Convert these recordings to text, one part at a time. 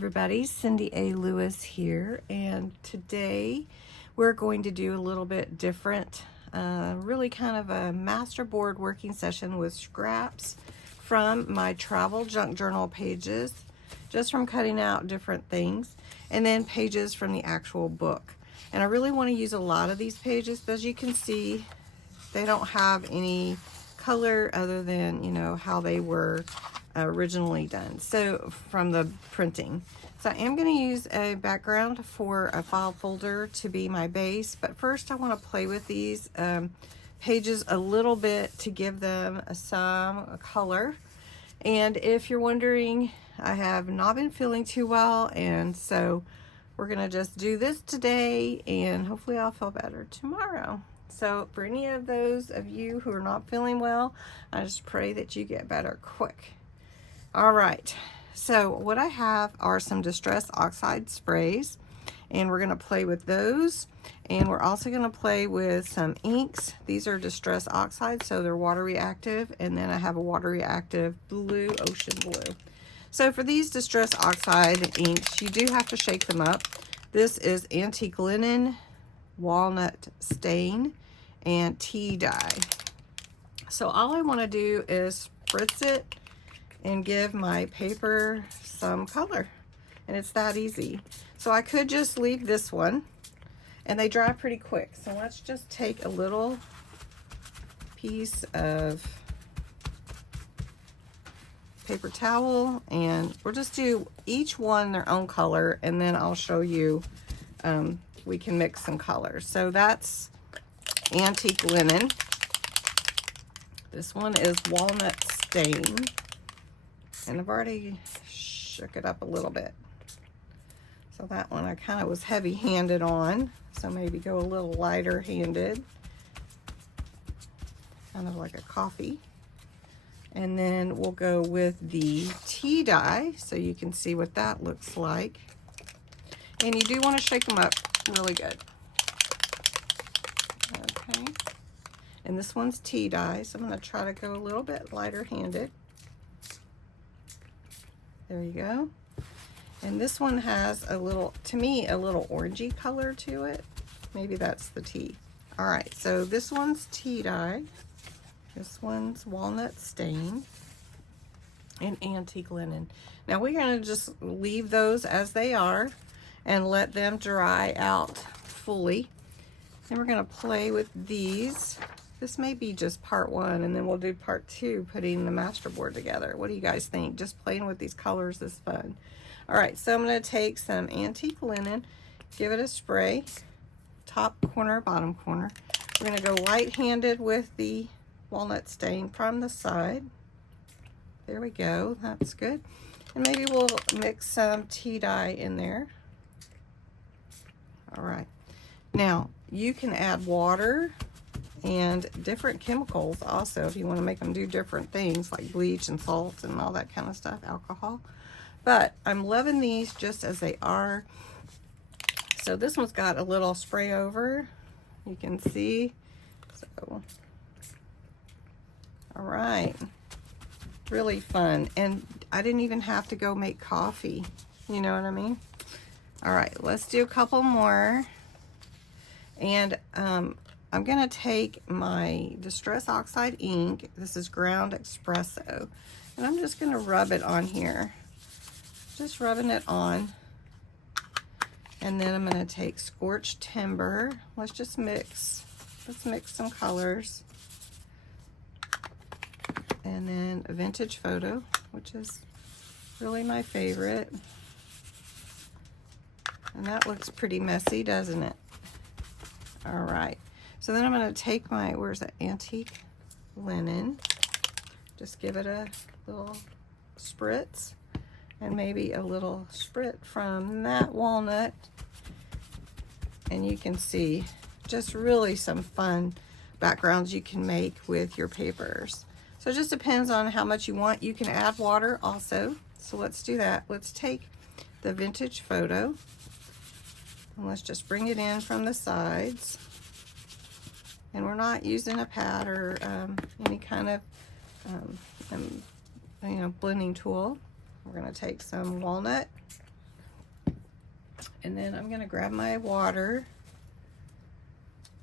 everybody, Cindy A. Lewis here, and today we're going to do a little bit different, really kind of a masterboard working session with scraps from my travel junk journal pages, just from cutting out different things, and then pages from the actual book. And I really want to use a lot of these pages, but as you can see, they don't have any color other than, you know, how they were originally done, so from the printing. So I am going to use a background for a file folder to be my base, but first I want to play with these pages a little bit to give them some color. And if you're wondering, I have not been feeling too well, and so we're going to just do this today, and hopefully I'll feel better tomorrow. So for any of those of you who are not feeling well, I just pray that you get better quick. All right, so what I have are some Distress Oxide sprays, and we're going to play with those. And we're also going to play with some inks. These are Distress Oxide, so they're water reactive. And then I have a water reactive blue, ocean blue. So for these Distress Oxide inks, you do have to shake them up. This is antique linen, walnut stain, and tea dye. So all I want to do is spritz it and give my paper some color, and it's that easy. So I could just leave this one, and they dry pretty quick. So let's just take a little piece of paper towel, and we'll just do each one their own color, and then I'll show you we can mix some colors. So that's antique linen. This one is walnut stain, and I've already shook it up a little bit. So that one I kind of was heavy-handed on, so maybe go a little lighter-handed, kind of like a coffee. And then we'll go with the tea dye, so you can see what that looks like. And you do want to shake them up really good. Okay. And this one's tea dye, so I'm going to try to go a little bit lighter-handed. There you go. And this one has a little, to me, a little orangey color to it. Maybe that's the tea. All right, so this one's tea dye. This one's walnut stain and antique linen. Now we're going to just leave those as they are and let them dry out fully. Then we're going to play with these. This may be just part one, and then we'll do part two, putting the masterboard together. What do you guys think? Just playing with these colors is fun. All right, so I'm going to take some antique linen, give it a spray, top corner, bottom corner. We're going to go light-handed with the walnut stain from the side. There we go, that's good. And maybe we'll mix some tea dye in there. All right, now you can add water and different chemicals also if you want to make them do different things, like bleach and salt and all that kind of stuff, alcohol. But I'm loving these just as they are. So this one's got a little spray over, you can see. So all right, really fun. And I didn't even have to go make coffee, you know what I mean? All right, let's do a couple more. And I'm gonna take my Distress Oxide ink. This is ground espresso, and I'm just gonna rub it on here. Just rubbing it on. And then I'm gonna take scorched timber. Let's mix some colors. And then a vintage photo, which is really my favorite. And that looks pretty messy, doesn't it? All right. So then I'm going to take my, where's that, antique linen. Just give it a little spritz, and maybe a little sprit from that walnut. And you can see just really some fun backgrounds you can make with your papers. So it just depends on how much you want. You can add water also. So let's do that. Let's take the vintage photo, and let's just bring it in from the sides. And we're not using a pad or any kind of blending tool. We're going to take some walnut and then I'm gonna grab my water.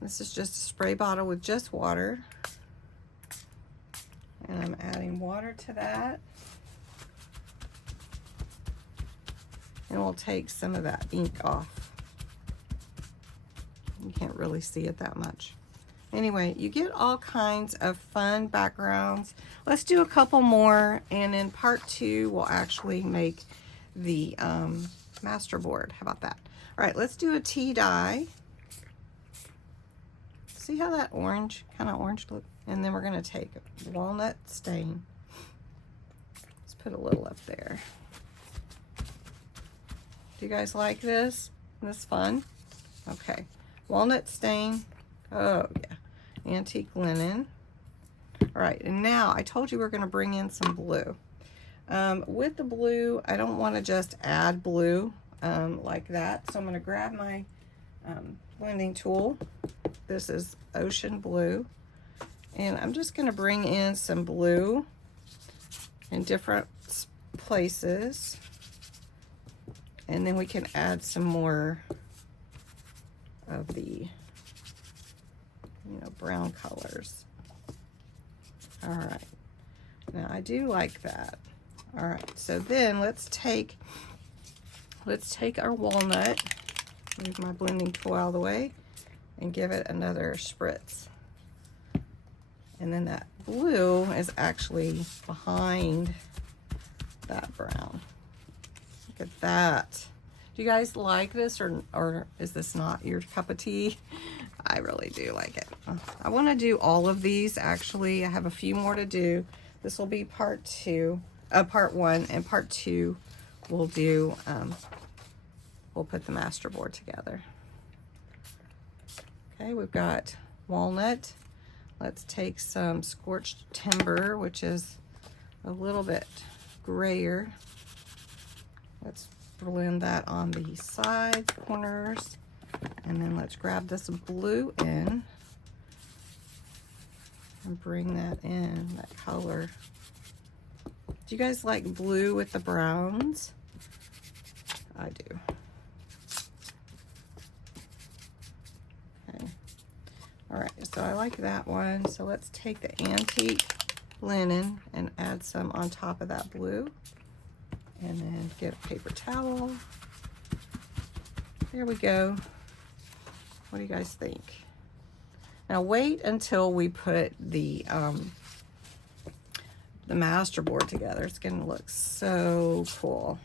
This is just a spray bottle with just water. And I'm adding water to that. And we'll take some of that ink off. You can't really see it that much. Anyway, you get all kinds of fun backgrounds. Let's do a couple more, and in part 2, we'll actually make the Masterboard. How about that? All right, let's do a tea dye. See how that orange, kind of orange look? And then we're gonna take walnut stain. Let's put a little up there. Do you guys like this? Isn't this fun? Okay, walnut stain. Oh yeah, antique linen. All right, and now I told you we're gonna bring in some blue. With the blue, I don't wanna just add blue like that. So I'm gonna grab my blending tool. This is Ocean Blue. And I'm just gonna bring in some blue in different places. And then we can add some more of the, brown colors. All right, now I do like that. All right, so then let's take our walnut, move my blending tool out of the way, and give it another spritz. And then that blue is actually behind that brown. Look at that. Do you guys like this, or is this not your cup of tea? I really do like it. I want to do all of these actually. I have a few more to do. This will be part 1, and part 2 we'll do, we'll put the Masterboard together. Okay, we've got walnut. Let's take some scorched timber, which is a little bit grayer. Let's blend that on the sides, corners, and then let's grab this blue in and bring that in, that color. Do you guys like blue with the browns? I do. Okay. All right, so I like that one. So let's take the antique linen and add some on top of that blue. And then get a paper towel. There we go. What do you guys think? Now wait until we put the Masterboard together. It's gonna look so cool.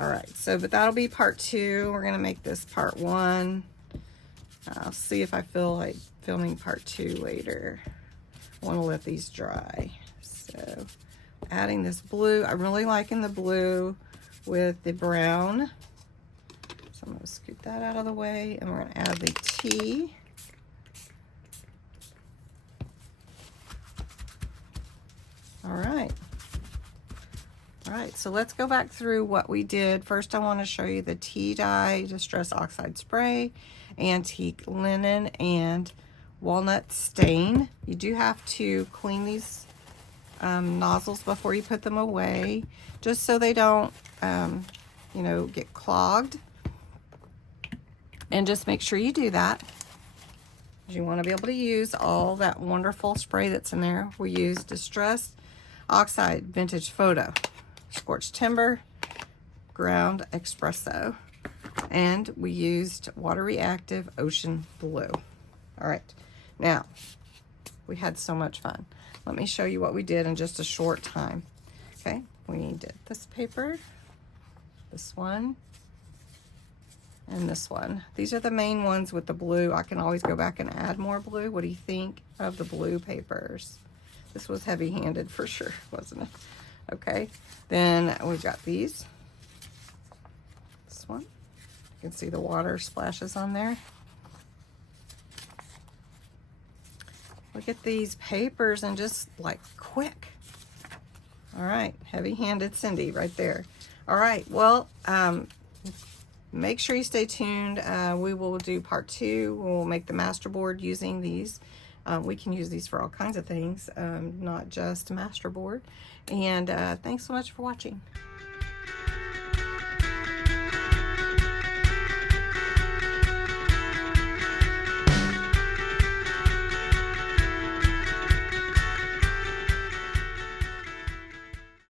All right, so but that'll be part 2. We're gonna make this part 1. I'll see if I feel like filming part 2 later. I want to let these dry. So adding this blue. I'm really liking the blue with the brown. So I'm going to scoot that out of the way, and we're going to add the tea. All right. All right, so let's go back through what we did. First, I want to show you the tea dye, Distress Oxide spray, antique linen, and walnut stain. You do have to clean these nozzles before you put them away, just so they don't, get clogged. And just make sure you do that. You want to be able to use all that wonderful spray that's in there. We use Distress Oxide Vintage Photo, Scorched Timber, Ground Espresso, and we used Water Reactive Ocean Blue. All right, now we had so much fun. Let me show you what we did in just a short time. Okay, we did this paper, this one, and this one. These are the main ones with the blue. I can always go back and add more blue. What do you think of the blue papers? This was heavy-handed for sure, wasn't it? Okay, then we've got these. This one, you can see the water splashes on there. Look at these papers, and just like quick. All right, heavy-handed Cindy right there. All right, well, make sure you stay tuned. We will do part 2. We'll make the Masterboard using these. We can use these for all kinds of things, not just Masterboard. And thanks so much for watching.